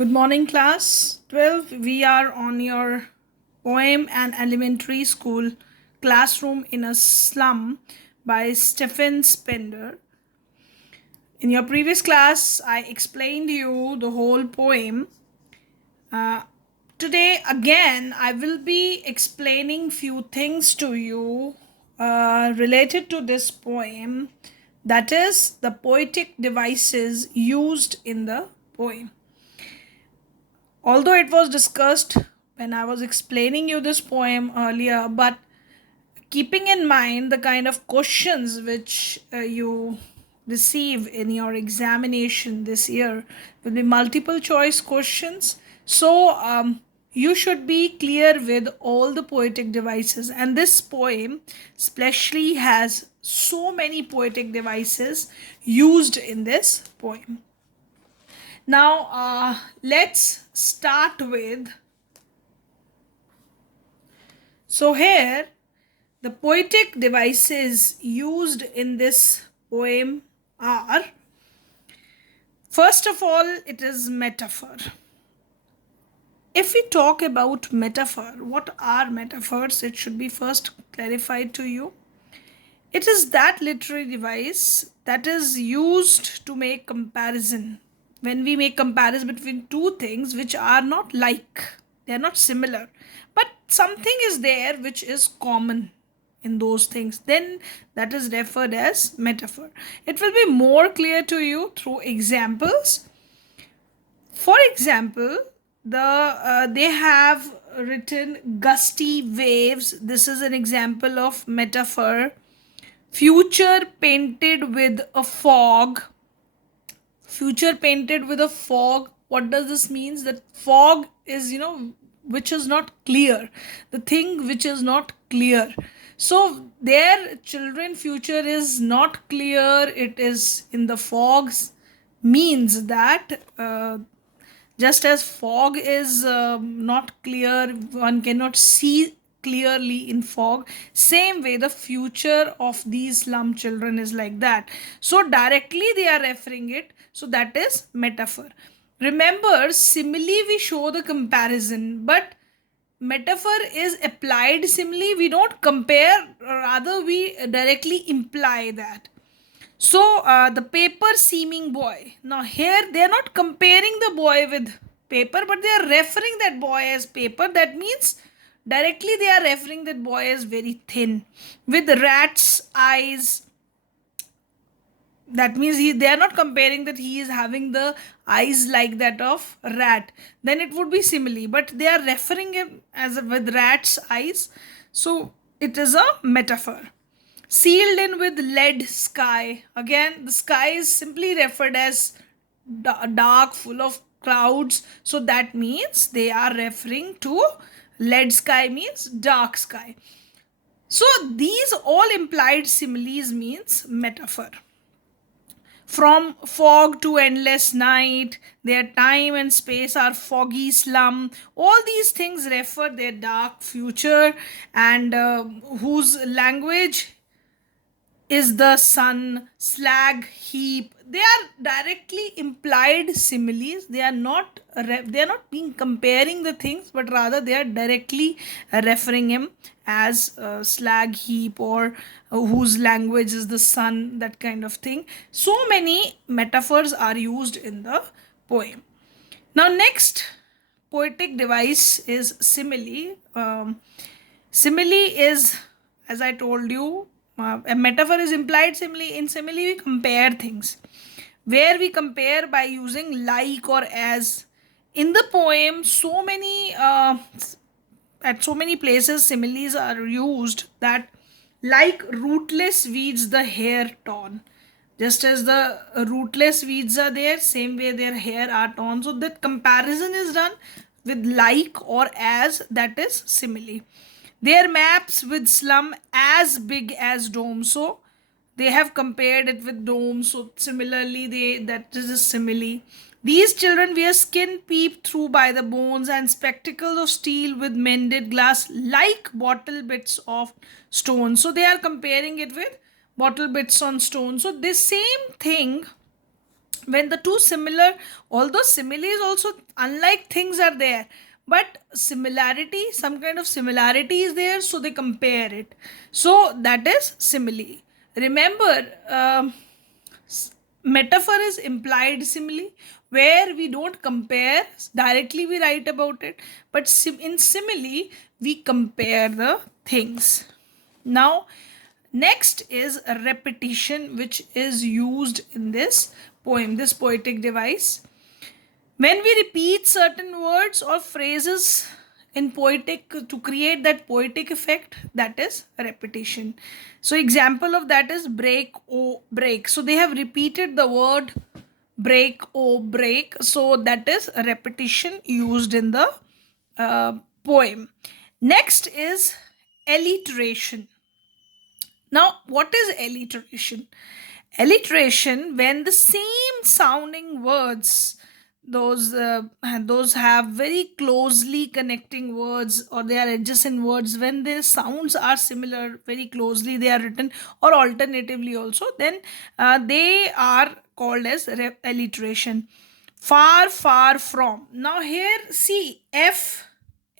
Good morning, class 12. We are on your poem and elementary school classroom in a slum by Stephen Spender. In your previous class, I explained you the whole poem. Today, again, I will be explaining few things to you related to this poem. That is the poetic devices used in the poem. Although it was discussed when I was explaining you this poem earlier, but keeping in mind the kind of questions which you receive in your examination this year will be multiple choice questions. So you should be clear with all the poetic devices, and this poem especially has so many poetic devices used in this poem. Now, let's start with. So, here the poetic devices used in this poem are, first of all, it is metaphor. If we talk about metaphor, what are metaphors? It should be first clarified to you. It is that literary device that is used to make comparison. When we make comparison between two things which are not like, they are not similar, but something is there which is common in those things, then that is referred as metaphor. It will be more clear to you through examples. For example, they have written gusty waves. This is an example of metaphor. Future painted with a fog. Future painted with a fog. What does this mean? That fog is, which is not clear. The thing which is not clear. So their children future is not clear. It is in the fogs. Means that just as fog is not clear, one cannot see clearly in fog, same way the future of these slum children is like that. So directly they are referring it, so that is metaphor. Remember, simile we show the comparison, but metaphor is applied simile. We don't compare, rather we directly imply that. So the paper seeming boy. Now here they are not comparing the boy with paper, but they are referring that boy as paper. That means directly they are referring that boy as very thin with rat's eyes. That means they are not comparing that he is having the eyes like that of rat. Then it would be simile, but they are referring him as with rat's eyes. So it is a metaphor. Sealed in with lead sky. Again, the sky is simply referred as dark, full of clouds. So that means they are referring to lead sky means dark sky. So these all implied similes means metaphor. From fog to endless night, their time and space are foggy slum. All these things refer their dark future, and whose language is the sun, slag heap. They are directly implied similes. They are not being comparing the things, but rather they are directly referring him as slag heap, or whose language is the sun, that kind of thing. So many metaphors are used in the poem. Now next poetic device is simile. Simile is, as I told you, a metaphor is implied simile. In simile we compare things, where we compare by using like or as. In the poem, so many at so many places similes are used, that like rootless weeds the hair torn. Just as the rootless weeds are there, same way their hair are torn. So that comparison is done with like or as, that is simile. Their maps with slum as big as dome. So they have compared it with dome. So similarly, that is a simile. These children wear skin peeped through by the bones and spectacles of steel with mended glass like bottle bits of stone. So they are comparing it with bottle bits on stone. So this same thing when the two similar, although similes also unlike things are there, but similarity, some kind of similarity is there, so they compare it. So that is simile. Remember, metaphor is implied simile, where we don't compare directly, we write about it, but in simile we compare the things. Now, next is a repetition, which is used in this poem, this poetic device. When we repeat certain words or phrases in poetic to create that poetic effect, that is repetition. So example of that is break, oh break. So they have repeated the word break, oh break. So that is a repetition used in the poem. Next is alliteration. Now, what is alliteration? Alliteration, when the same sounding words, those have very closely connecting words, or they are adjacent words, when their sounds are similar, very closely they are written, or alternatively also, then they are called as alliteration. Far, far from. Now here, see, F,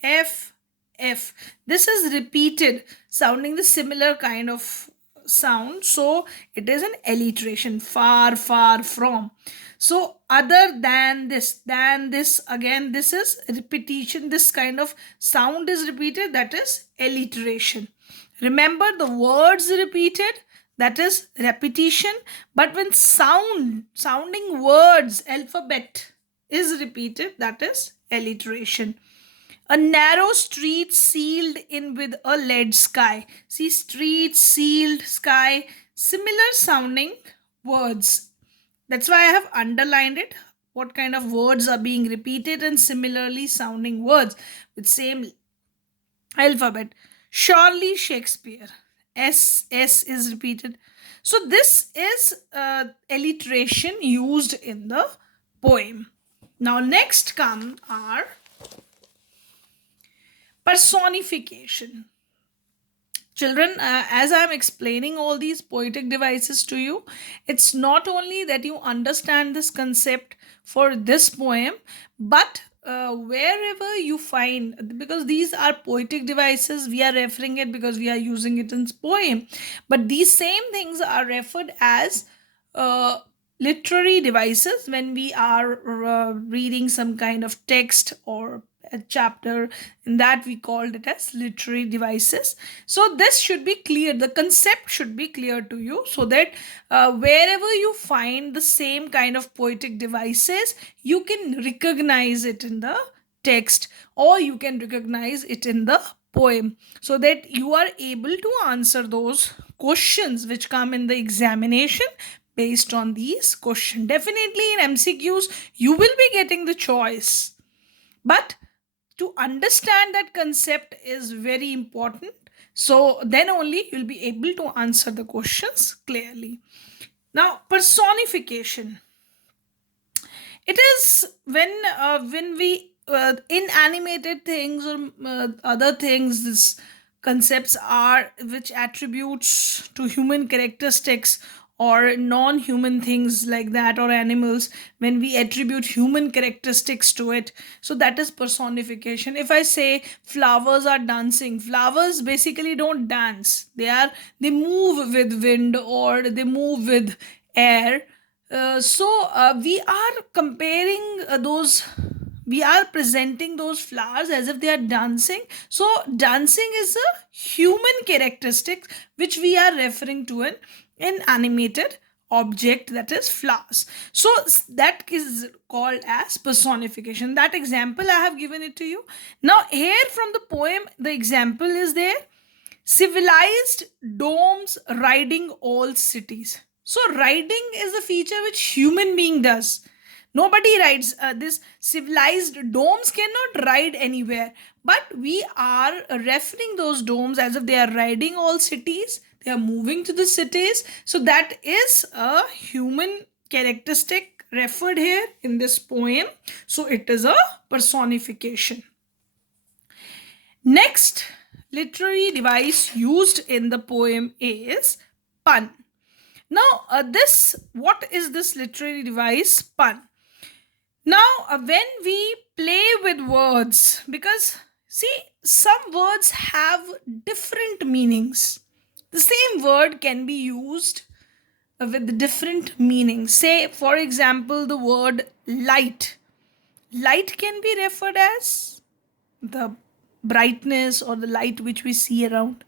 F. This is repeated, sounding the similar kind of sound. So it is an alliteration. Far, far from. So other than this, again, this is repetition. This kind of sound is repeated. That is alliteration. Remember, the words repeated, that is repetition. But when sounding words, alphabet is repeated, that is alliteration. A narrow street sealed in with a lead sky. See, street, sealed, sky, similar sounding words. That's why I have underlined it. What kind of words are being repeated and similarly sounding words with same alphabet. Surely Shakespeare. S is repeated. So this is alliteration used in the poem. Now next come our personification. Children, as I'm explaining all these poetic devices to you, it's not only that you understand this concept for this poem, but wherever you find, because these are poetic devices, we are referring it because we are using it in poem, but these same things are referred as uh, literary devices when we are reading some kind of text or a chapter. In that we called it as literary devices. So this should be clear, the concept should be clear to you, so that wherever you find the same kind of poetic devices, you can recognize it in the text, or you can recognize it in the poem, so that you are able to answer those questions which come in the examination based on these questions. Definitely in MCQs you will be getting the choice, but to understand that concept is very important, so then only you'll be able to answer the questions clearly. Now, personification, it is when we inanimated things or other things, this concepts are which attributes to human characteristics or non-human things like that, or animals, when we attribute human characteristics to it, so that is personification. If I say flowers are dancing, flowers basically don't dance, they move with wind or they move with air. We are comparing we are presenting those flowers as if they are dancing. So dancing is a human characteristic which we are referring to an inanimated object, that is flowers. So that is called as personification. That example I have given it to you. Now here from the poem, the example is there: civilized domes riding all cities. So riding is a feature which human being does. Nobody rides. This civilized domes cannot ride anywhere, but we are referring those domes as if they are riding all cities, they are moving to the cities. So that is a human characteristic referred here in this poem, so it is a personification. Next literary device used in the poem is pun. Now, what is this literary device? Pun. Now, when we play with words, because see, some words have different meanings. The same word can be used with different meanings. Say, for example, the word light. Light can be referred as the brightness or the light which we see around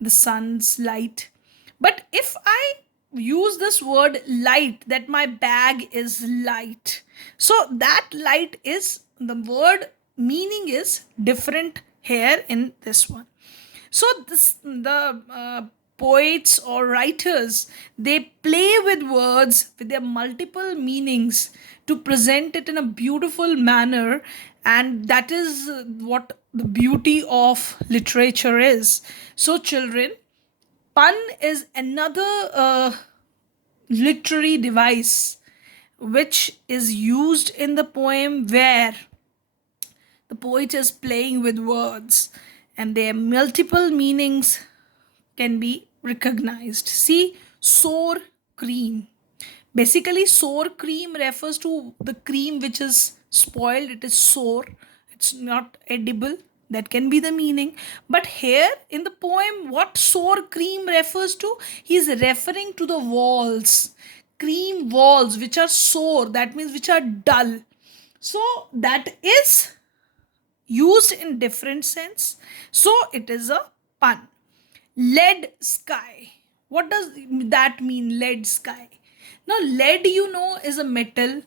the sun's light. But if I use this word light, that my bag is light, so that light is the word meaning is different here in this one. So the poets or writers, they play with words with their multiple meanings to present it in a beautiful manner, and that is what the beauty of literature is. So children, pun is another literary device which is used in the poem, where the poet is playing with words and their multiple meanings can be recognized. See, sour cream. Basically, sour cream refers to the cream which is spoiled, it is sour, it's not edible. That can be the meaning. But here in the poem, what sour cream refers to? He is referring to the walls, cream walls which are sour, that means which are dull. So that is used in different sense. So it is a pun. Lead sky. What does that mean, lead sky? Now, lead, is a metal.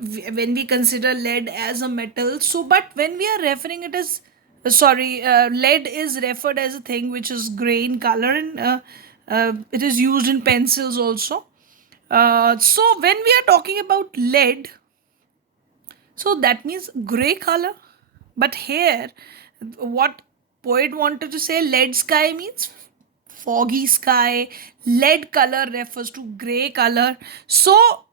When we consider lead as a metal, so but when we are referring it as, lead is referred as a thing which is gray in color, and it is used in pencils also. So when we are talking about lead, so that means gray color. But here, what poet wanted to say, lead sky means foggy sky. Lead color refers to gray color. So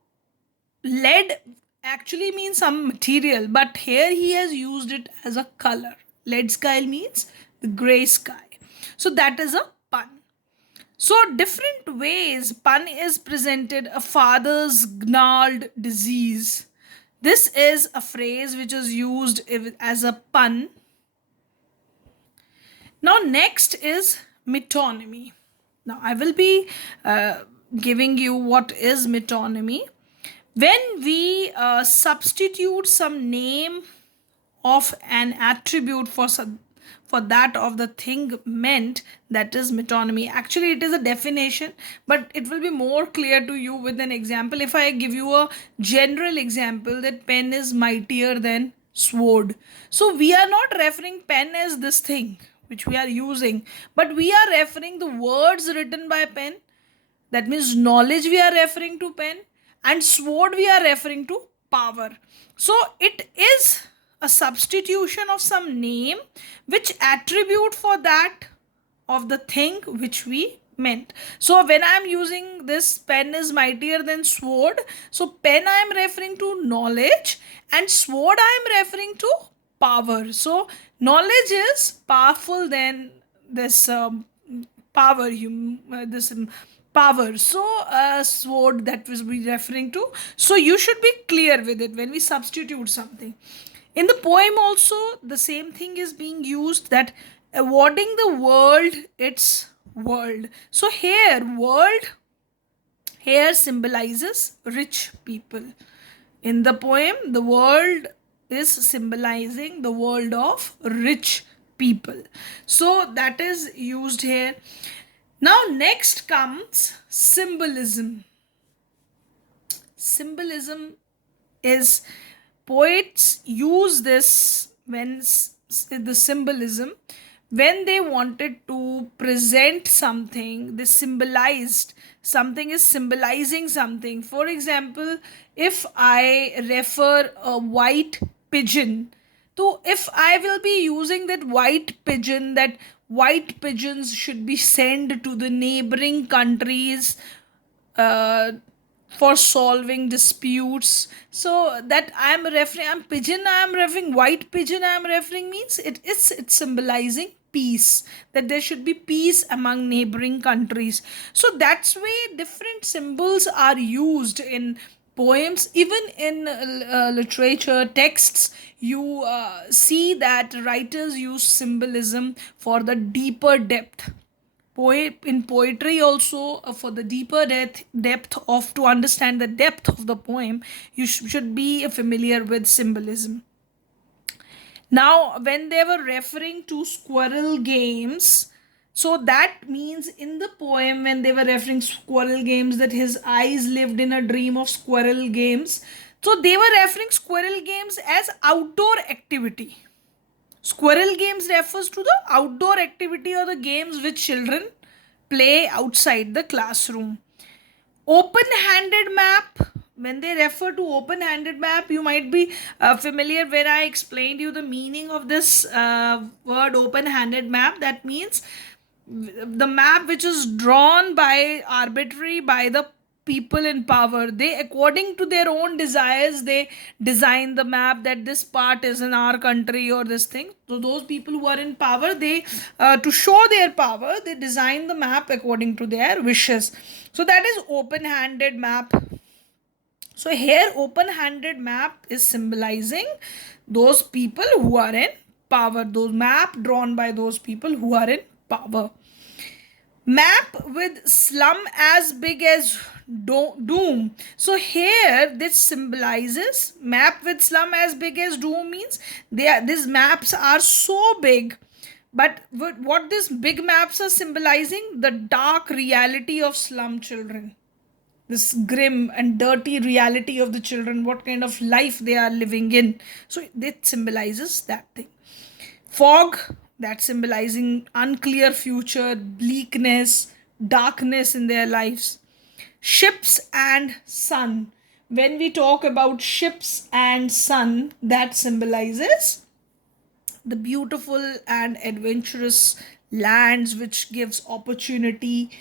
lead actually means some material, but here he has used it as a color. Lead sky means the gray sky. So that is a pun. So different ways pun is presented. A father's gnarled disease. This is a phrase which is used as a pun. Now next is metonymy. Now I will be giving you what is metonymy. When we substitute some name of an attribute for that of the thing meant, that is metonymy. Actually, it is a definition, but it will be more clear to you with an example. If I give you a general example, that pen is mightier than sword. So we are not referring pen as this thing which we are using, but we are referring the words written by pen. That means knowledge we are referring to pen, and sword we are referring to power. So it is a substitution of some name which attribute for that of the thing which we meant. So when I am using this pen is mightier than sword, so pen I am referring to knowledge, and sword I am referring to power. So knowledge is powerful than this power, this power. So sword, that was we referring to. So you should be clear with it when we substitute something. In the poem also the same thing is being used, that awarding the world its world. So here world here symbolizes rich people. In the poem, the world is symbolizing the world of rich people. So that is used here. Now next comes symbolism. Symbolism is, poets use this when the symbolism, when they wanted to present something, they symbolized something is symbolizing something. For example, if I refer a white pigeon, so if I will be using that white pigeon, that white pigeons should be sent to the neighboring countries uh, for solving disputes. So that I'm referring, I'm pigeon, I'm referring white pigeon, I'm referring means it's symbolizing peace, that there should be peace among neighboring countries. So that's why different symbols are used in poems. Even in literature texts, you see that writers use symbolism for the deeper depth. In poetry also, for the deeper depth of to understand the depth of the poem, you should be familiar with symbolism. Now, when they were referring to squirrel games, so that means in the poem, when they were referring squirrel games, that his eyes lived in a dream of squirrel games. So they were referring squirrel games as outdoor activity. Squirrel games refers to the outdoor activity or the games which children play outside the classroom. Open-handed map, when they refer to open-handed map, you might be familiar where I explained you the meaning of this word open-handed map. That means the map which is drawn by arbitrary by the people in power. They, according to their own desires, they design the map that this part is in our country or this thing. So those people who are in power, they to show their power, they design the map according to their wishes. So that is open-handed map. So here open-handed map is symbolizing those people who are in power, those map drawn by those people who are in power. Map with slum as big as doom. So here this symbolizes map with slum as big as doom means these maps are so big. But what these big maps are symbolizing, the dark reality of slum children, this grim and dirty reality of the children, what kind of life they are living in. So it symbolizes that thing. Fog, that symbolizing unclear future, bleakness, darkness in their lives. Ships and sun, when we talk about ships and sun, that symbolizes the beautiful and adventurous lands which gives opportunity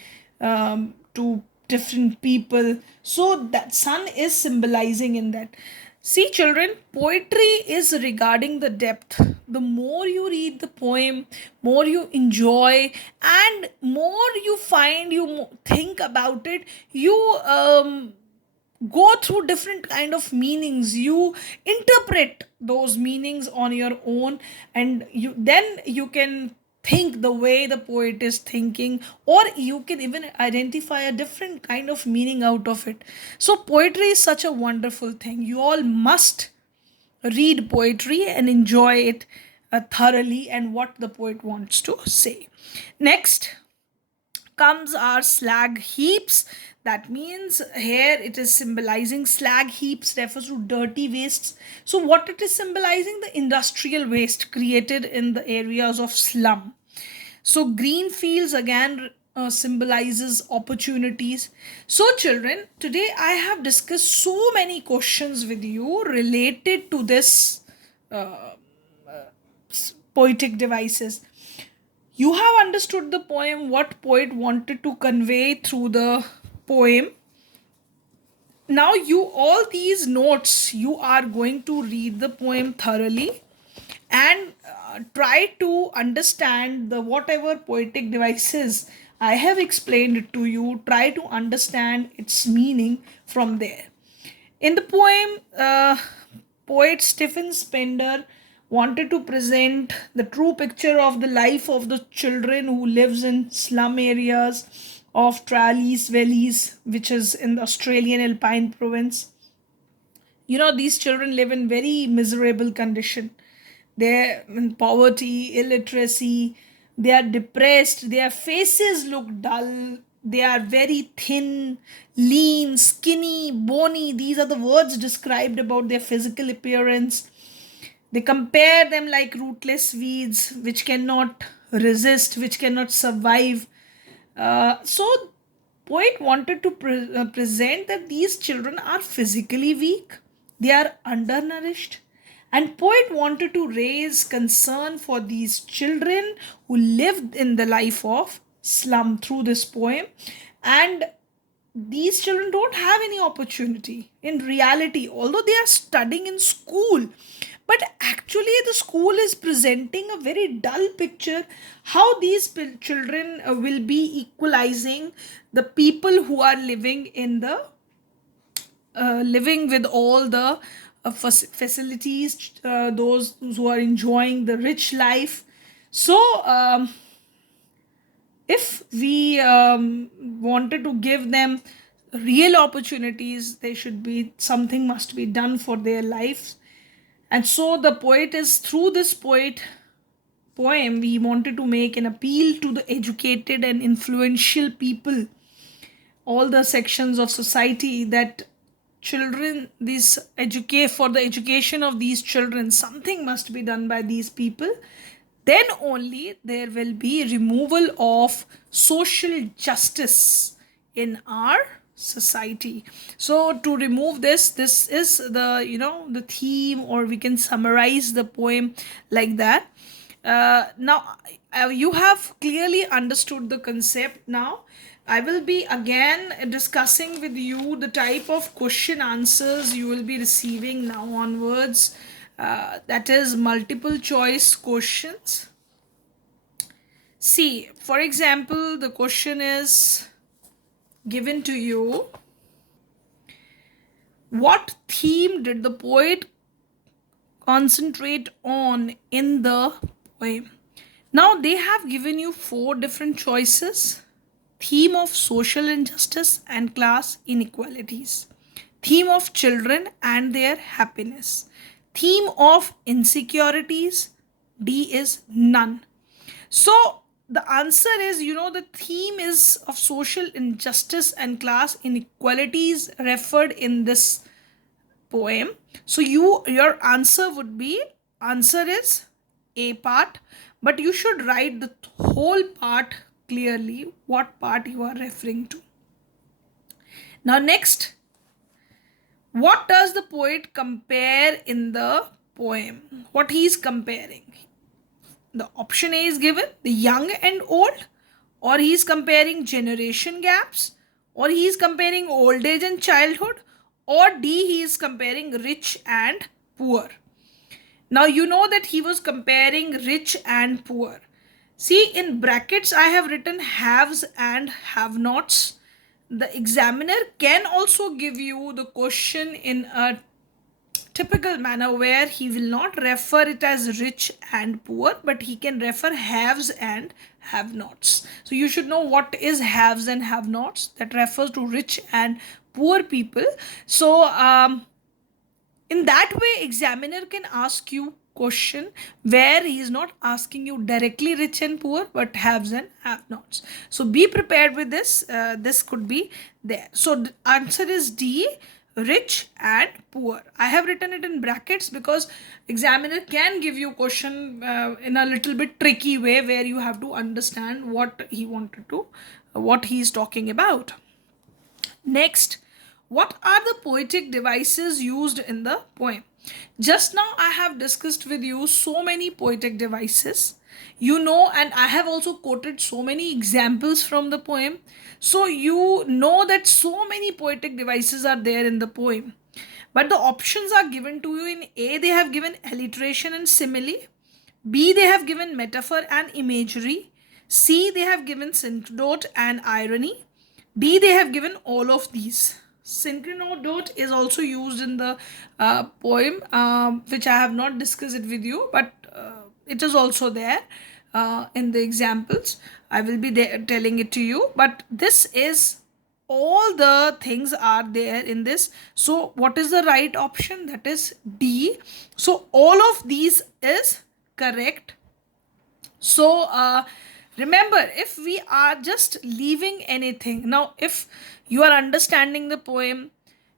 to different people. So that sun is symbolizing in that. See children, poetry is regarding the depth. The more you read the poem, more you enjoy, and more you find, you think about it, you go through different kind of meanings, you interpret those meanings on your own, and you can think the way the poet is thinking, or you can even identify a different kind of meaning out of it. So poetry is such a wonderful thing. You all must read poetry and enjoy it thoroughly and what the poet wants to say. Next comes our slag heaps. That means here it is symbolizing, slag heaps refers to dirty wastes. So what it is symbolizing, the industrial waste created in the areas of slum. So green fields again symbolizes opportunities. So children, today I have discussed so many questions with you related to this poetic devices. You have understood the poem, what poet wanted to convey through the poem. Now you, all these notes, you are going to read the poem thoroughly and try to understand the whatever poetic devices I have explained it to you. Try to understand its meaning from there. In the poem, poet Stephen Spender wanted to present the true picture of the life of the children who lives in slum areas of Tralles Valleys, which is in the Australian Alpine province. You know, these children live in very miserable condition. They're in poverty, illiteracy, they are depressed, their faces look dull, they are very thin, lean, skinny, bony. These are the words described about their physical appearance. They compare them like rootless weeds which cannot resist, which cannot survive. So poet wanted to present that these children are physically weak, they are undernourished, and poet wanted to raise concern for these children who lived in the life of slum through this poem. And these children don't have any opportunity in reality, although they are studying in school, But actually the school is presenting a very dull picture how these children will be equalizing the people who are living in the living with all the facilities, those who are enjoying the rich life. So if we wanted to give them real opportunities, they should be, something must be done for their lives. And so the poet is, through this poem, we wanted to make an appeal to the educated and influential people, all the sections of society, that children, this educate, for the education of these children, something must be done by these people. Then only there will be removal of social justice in our society. So to remove this is the, the theme, or we can summarize the poem like that. Now you have clearly understood the concept. Now I will be again discussing with you the type of question answers you will be receiving now onwards. That is multiple choice questions. See, for example, the question is given to you: what theme did the poet concentrate on in the poem? Now they have given you four different choices: theme of social injustice and class inequalities, theme of children and their happiness, theme of insecurities. D is none. So the answer is, the theme is of social injustice and class inequalities referred in this poem. So your answer would be, answer is A part, but you should write the whole part clearly, what part you are referring to. Now next, what does the poet compare in the poem? What he is comparing? The option A is given, the young and old, or he is comparing generation gaps, or he is comparing old age and childhood, or D, he is comparing rich and poor. Now you know that he was comparing rich and poor. See, in brackets I have written haves and have nots. The examiner can also give you the question in a typical manner where he will not refer it as rich and poor, but he can refer haves and have nots. So you should know what is haves and have nots. That refers to rich and poor people. So in that way, examiner can ask you question where he is not asking you directly rich and poor, but haves and have nots. So be prepared with this. This could be there. So the answer is D, rich and poor. I have written it in brackets because examiner can give you question in a little bit tricky way, where you have to understand what he wanted to, what he is talking about. Next, what are the poetic devices used in the poem? Just now I have discussed with you so many poetic devices. You know, and I have also quoted so many examples from the poem. So you know that so many poetic devices are there in the poem. But the options are given to you. In A, they have given alliteration and simile. B, they have given metaphor and imagery. C, they have given synecdoche and irony. D, they have given all of these. Synecdoche is also used in the poem, which I have not discussed it with you, but it is also there in the examples. I will be there telling it to you, but this is, all the things are there in this. So what is the right option? That is D. So all of these is correct. So remember, if we are just leaving anything, now if you are understanding the poem,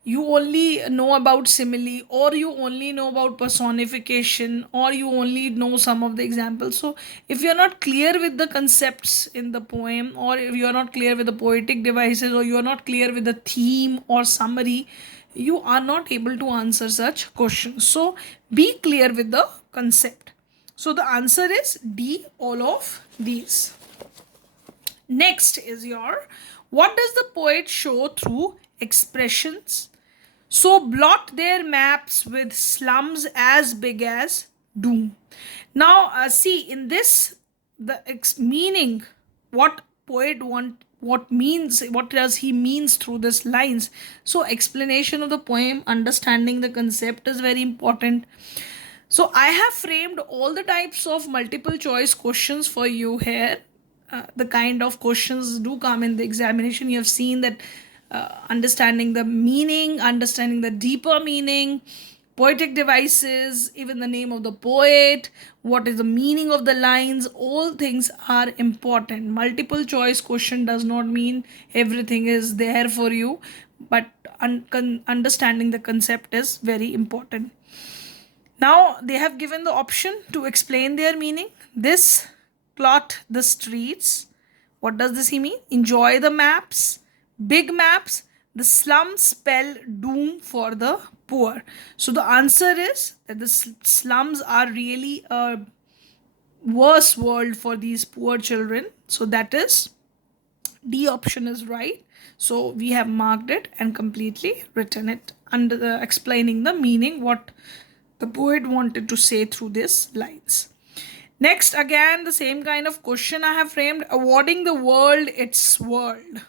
you only know about simile, or you only know about personification, or you only know some of the examples. So if you are not clear with the concepts in the poem, or if you are not clear with the poetic devices, or you are not clear with the theme or summary, you are not able to answer such questions. So be clear with the concept. So the answer is D, all of these. Next is your, what does the poet show through expressions? So blot their maps with slums as big as doom. Now, see in this the meaning, what poet want, what does he means through this lines. So explanation of the poem, understanding the concept is very important. So I have framed all the types of multiple choice questions for you here. The kind of questions do come in the examination. You have seen that understanding the meaning, understanding the deeper meaning, poetic devices, even the name of the poet, what is the meaning of the lines, all things are important. Multiple choice question does not mean everything is there for you, but understanding the concept is very important. Now they have given the option to explain their meaning. This plot the streets. What does this mean? Enjoy the maps, big maps. The slums spell doom for the poor. So the answer is that the slums are really a worse world for these poor children. So that is D option is right. So we have marked it and completely written it under the explaining the meaning, what the poet wanted to say through these lines. Next, again, the same kind of question I have framed, awarding the world its world.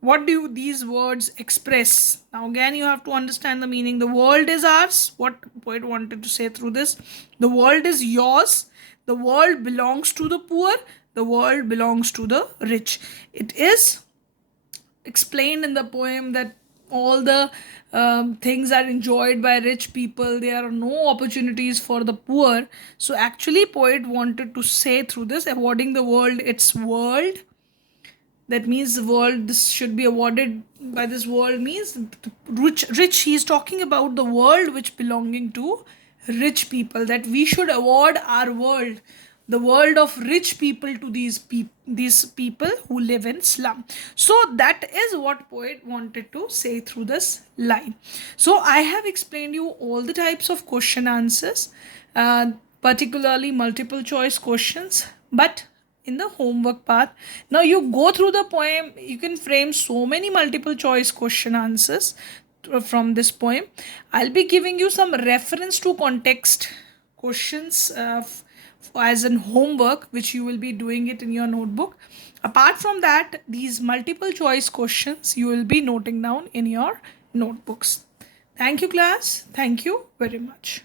What do these words express? Now, again, you have to understand the meaning. The world is ours. What the poet wanted to say through this? The world is yours. The world belongs to the poor. The world belongs to the rich. It is explained in the poem that all the things are enjoyed by rich people, there are no opportunities for the poor. So actually poet wanted to say through this, awarding the world its world, that means the world, this should be awarded by this world means rich he is talking about the world which belonging to rich people, that we should award our world, the world of rich people, to these people who live in slum. So that is what poet wanted to say through this line. So I have explained you all the types of question answers, particularly multiple choice questions, but in the homework part, now you go through the poem, you can frame so many multiple choice question answers from this poem. I'll be giving you some reference to context questions as an homework, which you will be doing it in your notebook. Apart from that, these multiple choice questions you will be noting down in your notebooks. Thank you, class. Thank you very much.